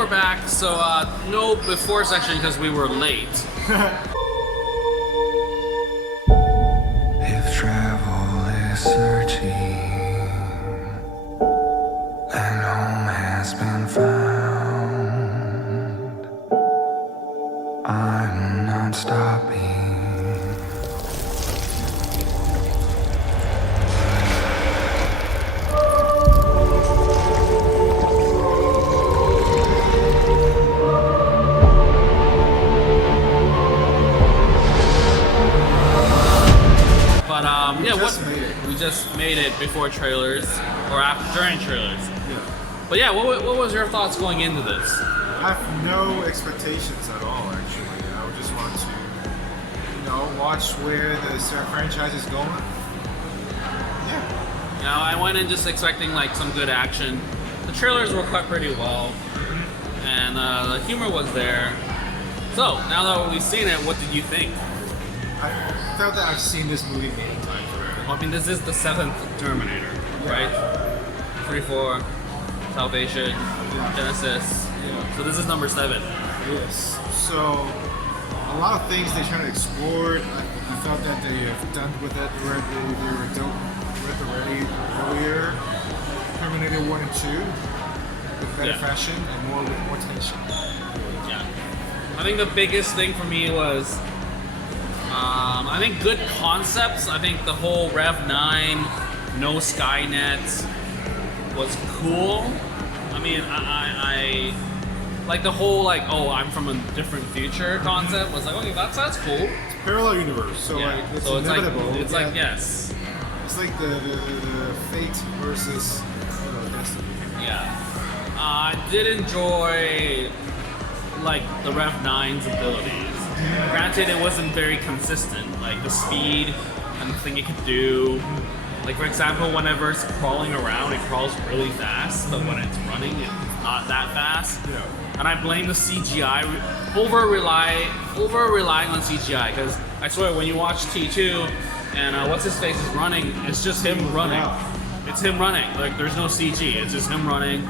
we're back. So no before section because we were late. If travel is searching and home has been found, I'm not stopping. We just made it before trailers or after during trailers. Yeah. But yeah, what was your thoughts going into this? I have no expectations at all, actually. I would just want to, watch where the franchise is going. Yeah. I went in just expecting like some good action. The trailers were cut pretty well, and the humor was there. So now that we've seen it, what did you think? I felt that I've seen this movie many times already. I mean, this is the 7th Terminator, right? 3, 4, Salvation, Genesis. Yeah. So this is number 7. Yes. So a lot of things they try to explore. I felt that they have done with it. They were dealt with already earlier. Terminator 1 and 2 with better fashion and more tension. Yeah. I think the biggest thing for me was I think good concepts. I think the whole Rev 9, no Skynet was cool. I mean, I like the whole I'm from a different future concept was like, okay, that's cool. It's parallel universe, so it's so inevitable. It's like yes. It's like the fate versus destiny. Yeah. I did enjoy like the Rev 9's abilities. Granted, it wasn't very consistent. Like the speed and the thing it could do. Like for example, whenever it's crawling around, it crawls really fast, but when it's running, it's not that fast. Yeah. And I blame the CGI, over relying on CGI, because I swear when you watch T2 and what's his face is running, it's just him running. Wow. It's him running. Like there's no CG. It's just him running,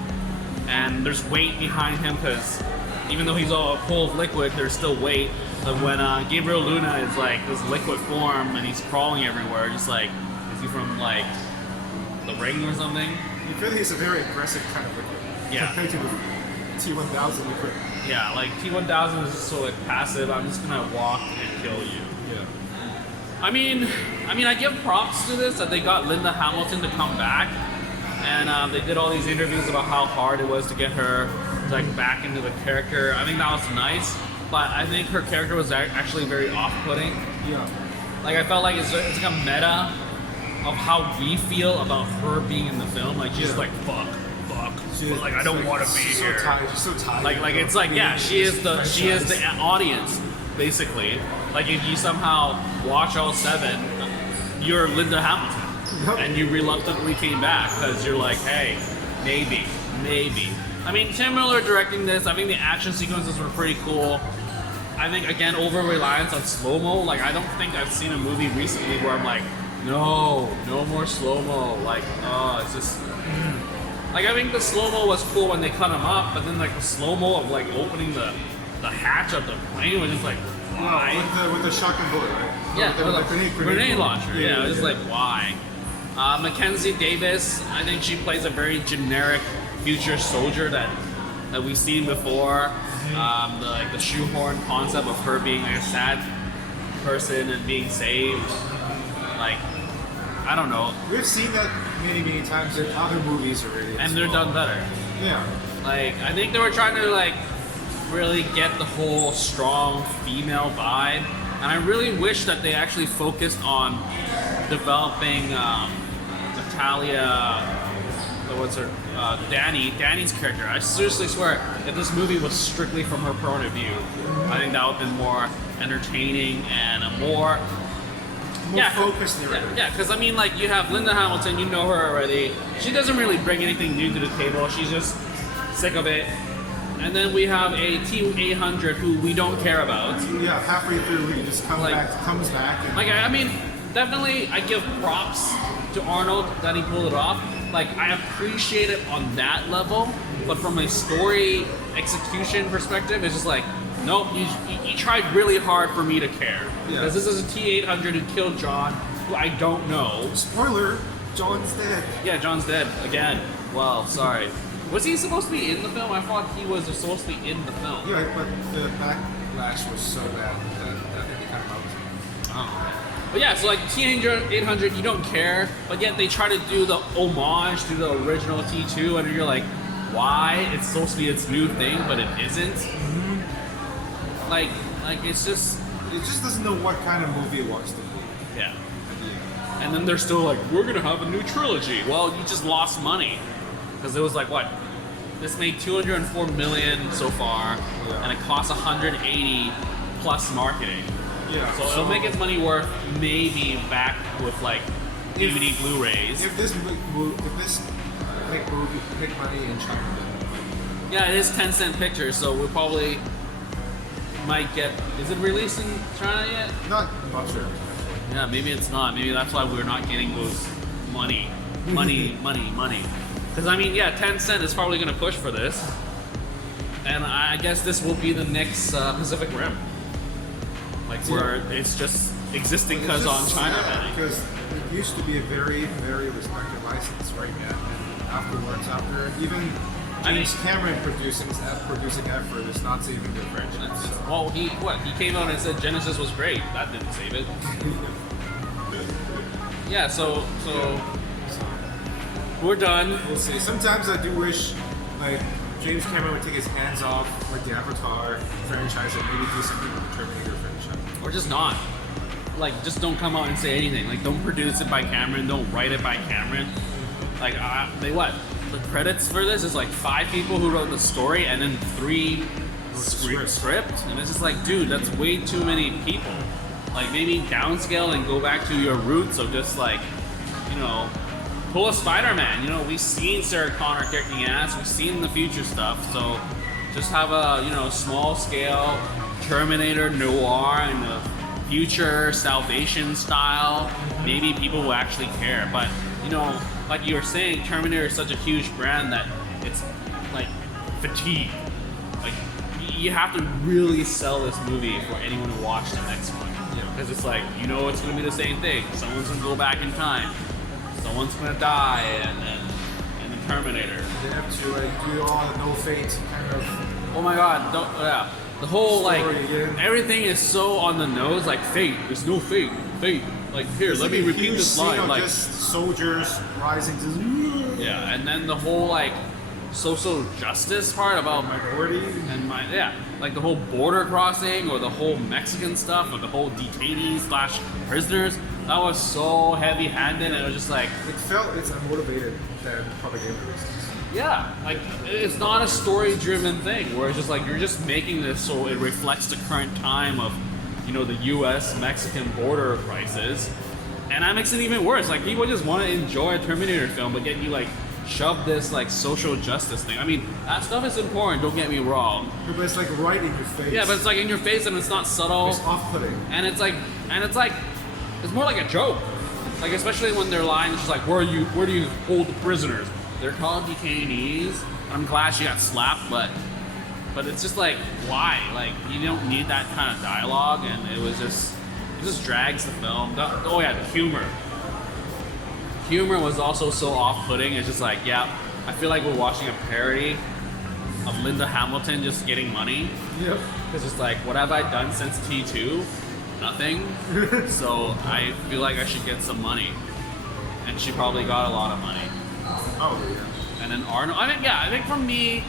and there's weight behind him because even though he's all full of liquid, there's still weight. Like when Gabriel Luna is like this liquid form and he's crawling everywhere, just like, is he from like The Ring or something? You feel he's a very aggressive kind of liquid. Yeah. Compared to the T-1000 liquid. Yeah, like T-1000 is just so like passive. I'm just gonna walk and kill you. Yeah. I mean, I give props to this that they got Linda Hamilton to come back, and they did all these interviews about how hard it was to get her like back into the character. I think that was nice. But I think her character was actually very off-putting. Yeah. Like I felt like it's like a meta of how we feel about her being in the film. Like she's like fuck. But, like I don't want to be here. She's so tired. Like it's like she is the audience basically. Like if you somehow watch all 7, you're Linda Hamilton, and you reluctantly came back because you're like, hey, maybe. I mean, Tim Miller directing this. I think the action sequences were pretty cool. I think, again, over-reliance on slow-mo. Like, I don't think I've seen a movie recently where I'm like, no more slow-mo. Like, it's just... Like, I think the slow-mo was cool when they cut him up, but then, like, the slow-mo of, like, opening the hatch of the plane was just like, why? With the shotgun bullet, right? Yeah, with the grenade launcher. Yeah, it was just like, why? Mackenzie Davis, I think she plays a very generic future soldier that we've seen before. The shoehorn concept of her being like a sad person and being saved. Like, I don't know. We've seen that many times in other movies already. And they're done better. Yeah. Like, I think they were trying to like really get the whole strong female vibe. And I really wish that they actually focused on developing Natalia, what's her, Danny's character. I seriously swear, if this movie was strictly from her point of view, I think that would have been more entertaining and a more focused narrative. Yeah, because I mean, like, you have Linda Hamilton, you know her already. She doesn't really bring anything new to the table. She's just sick of it. And then we have a T-800 who we don't care about. Yeah, halfway through he just comes back. And I mean, definitely I give props to Arnold that he pulled it off. Like, I appreciate it on that level, but from a story execution perspective, it's just like, nope, you tried really hard for me to care. Yeah. Because this is a T-800 who killed John, who I don't know. Spoiler, John's dead. Yeah, John's dead again. Well, sorry. Was he supposed to be in the film? I thought he was supposed to be in the film. Yeah, but the backlash was so bad that they kind of out. Oh. But yeah, so like T-800, you don't care, but yet they try to do the homage to the original T2, and you're like, why? It's supposed to be its new thing, but it isn't. Mm-hmm. Like it's just... It just doesn't know what kind of movie it wants to be. Yeah. And then they're still like, we're gonna have a new trilogy. Well, you just lost money. Because it was like, what? This made $204 million so far, and it costs $180 plus marketing. Yeah. So it'll make its money worth maybe back with like DVD Blu-rays. If this make money in China, Yeah, it is 10-cent pictures, so we probably might get... Is it released in China yet? not sure. Yeah, maybe it's not. Maybe that's why we're not getting those money. Because I mean, yeah, 10 cent is probably going to push for this. And I guess this will be the next Pacific Rim. Like, where it's just existing because on China banning. Because it used to be a very, very respected license right now. And after even James Cameron producing effort is not saving the franchise. So. Well, he came out and said Genesis was great. That didn't save it. Yeah, so we're done. We'll see. Sometimes I do wish, like, James Cameron would take his hands off, like, the Avatar franchise and maybe do something with the Terminator franchise. Or just not. Like, just don't come out and say anything. Like, don't produce it by Cameron. Don't write it by Cameron. Like, the credits for this is like 5 people who wrote the story and then 3 script. And it's just like, dude, that's way too many people. Like, maybe downscale and go back to your roots of just like, you know, pull a Spider-Man. You know, we've seen Sarah Connor kicking ass. We've seen the future stuff. So just have a, you know, small scale Terminator noir and the future Salvation style. Maybe people will actually care. But, you know, like you were saying, Terminator is such a huge brand that it's like fatigue. Like, you have to really sell this movie for anyone to watch the next one. Because it's like, you know, it's going to be the same thing. Someone's going to go back in time. Someone's going to die, and the Terminator. They have to do all the no fate kind of. Oh my God! The whole like again. Everything is so on the nose. Like fate, there's no fate. Fate. Like here, let me repeat this line. Like just soldiers rising to. Yeah, and then the whole like social justice part about minority and like the whole border crossing or the whole Mexican stuff or the whole detainees / prisoners. That was so heavy-handed, and it was just like it's unmotivated than propaganda reasons. Yeah, like it's not a story-driven thing where it's just like you're just making this so it reflects the current time of, you know, the U.S.-Mexican border crisis, and that makes it even worse. Like people just want to enjoy a Terminator film, but yet you like shove this like social justice thing. I mean, that stuff is important. Don't get me wrong. But it's like right in your face. Yeah, but it's like in your face, and it's not subtle. It's off-putting. And it's like it's more like a joke. Like especially when their line is just like, where do you hold the prisoners? They're called detainees. I'm glad she got slapped, but it's just like, why? Like you don't need that kind of dialogue, and it just drags the film. The humor. Humor was also so off-putting. It's just like, yeah, I feel like we're watching a parody of Linda Hamilton just getting money. Yep. It's just like, what have I done since T2? Nothing. So I feel like I should get some money. And she probably got a lot of money. Oh, yeah. And then Arnold, I think for me,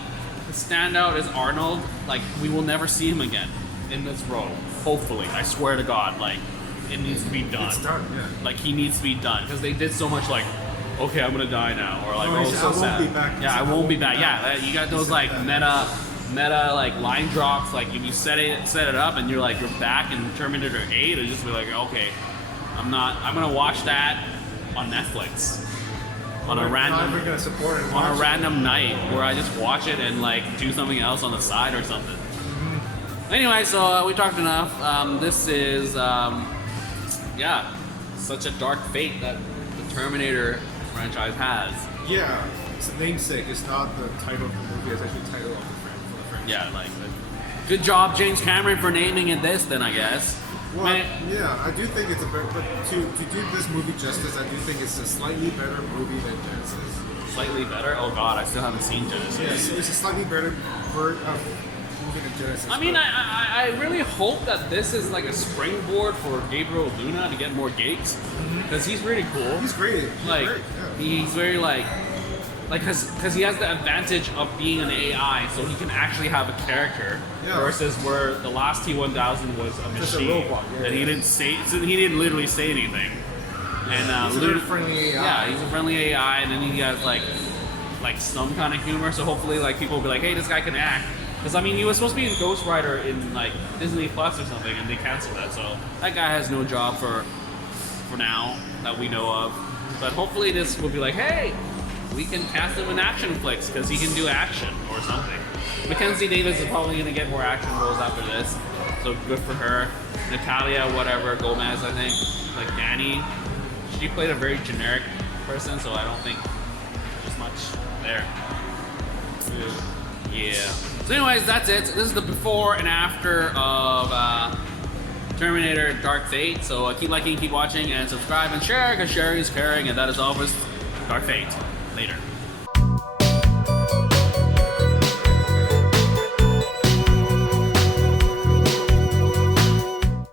the standout is Arnold. Like, we will never see him again in this role. Hopefully. I swear to God, like, it needs to be done. It's done, yeah. Like, he needs to be done. Because they did so much, like, okay, I'm gonna die now. Or like, so sad. I won't be back. Yeah, I won't be back. Yeah, you got those, like, meta like line drops. Like, if you set it up and you're back in Terminator 8, it'll just be like, okay, I'm gonna watch that on Netflix. On a random night where I just watch it and like do something else on the side or something. Mm-hmm. Anyway, so we talked enough. This is such a dark fate that the Terminator franchise has. Yeah, it's the namesake. It's not the title of the movie. It's actually the title of the franchise. Yeah, like, good job, James Cameron, for naming it this. Then I guess. Well, Man, yeah, I do think it's a better. But to do this movie justice, I do think it's a slightly better movie than Genesis. slightly better. Oh God, I still haven't seen Genesis. Yes, it's a slightly better movie than Genesis. I mean, I really hope that this is like a springboard for Gabriel Luna to get more gigs, because he's really cool. He's great. Like Great, yeah. he's very like because he has the advantage of being an AI, so he can actually have a character. Yeah. Versus where the last T-1000 was a Just a machine, robot, yeah, and he yeah. didn't say, so he didn't literally say anything. And He's a very friendly AI. Yeah, he's a friendly AI, and then he has like some kind of humor. So hopefully, like people will be like, "Hey, this guy can act." Because I mean, he was supposed to be in Ghost Rider in like Disney Plus or something, and they canceled that. So that guy has no job for now that we know of. But hopefully, this will be like, "Hey, we can cast him in action flicks because he can do action or something." Mackenzie Davis is probably going to get more action roles after this, so good for her. Natalia, whatever, Gomez, I think, like Danny, she played a very generic person, so I don't think there's much there. Yeah. So anyways, that's it. This is the before and after of Terminator Dark Fate. So keep liking, keep watching, and subscribe and share, because sharing is caring, and that is always Dark Fate. Later.